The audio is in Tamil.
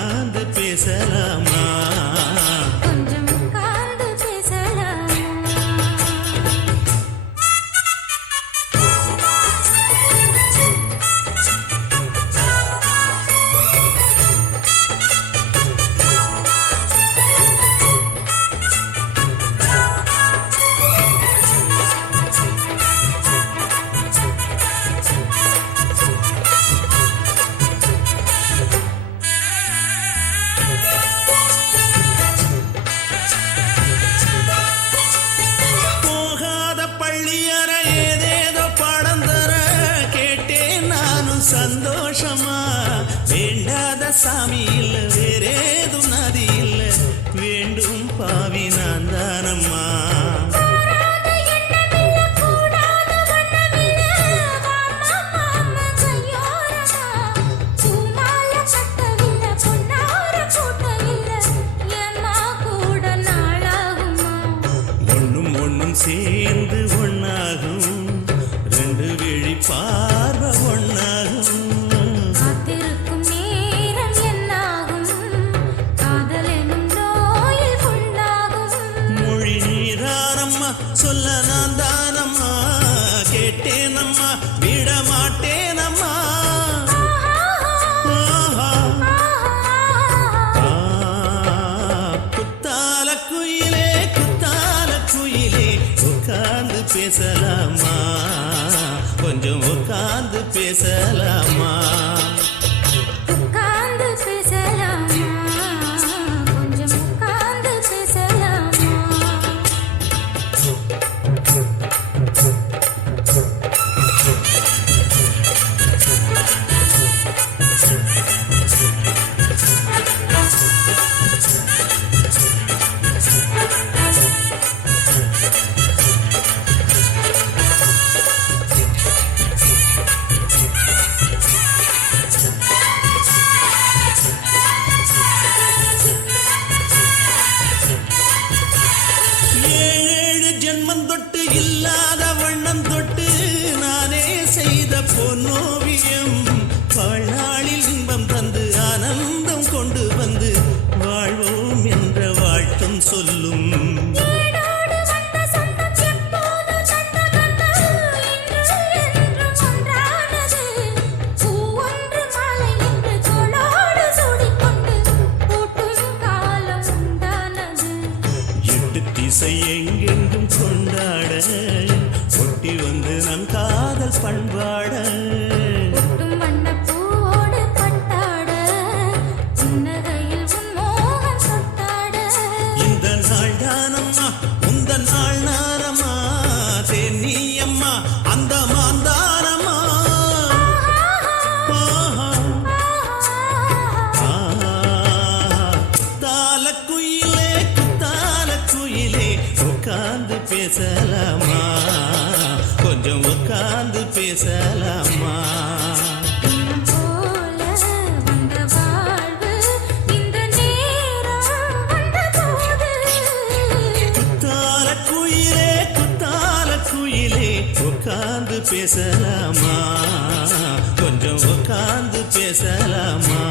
உட்கார்ந்து சந்தோஷமா? வேண்டாத சாமி இல்ல வேறேதும் நதி இல்ல. வேண்டும் பாவி நான் தானம்மா. கூடாத எண்ணமில்ல சொல்ல நான் தானம்மா. கேட்டேனம்மா. விட மாட்டேனம்மா குத்தால குயிலே குத்தால குயிலே. உட்கார்ந்து பேசலாமா? கொஞ்சம் உட்கார்ந்து பேசலாமா? ஏழேழு ஜென்மம் தொட்டு இல்லாத வண்ணம் தொட்டு நானே செய்த பொன்னோவியம். வாழ்நாளில் இன்பம் தந்து ஆனந்தம் கொண்டு வந்து வாழ்வோம் என்ற வாழ்த்தம் சொல்லும். திசை எங்கெங்கும் கொண்டாட ஒட்டி வந்து நம் காதல் பண்பாட இந்த நாள் தானம்மா உந்த நாள் நாரம்மா தென்னியம்மா அந்த மாந்தாரம்மா ஆஹா. பேசலாமா? கொஞ்சம் உட்கார்ந்து பேசலாமா? உட்கார்ந்து பேசலாமா? கொஞ்சம் உட்கார்ந்து பேசலாமா?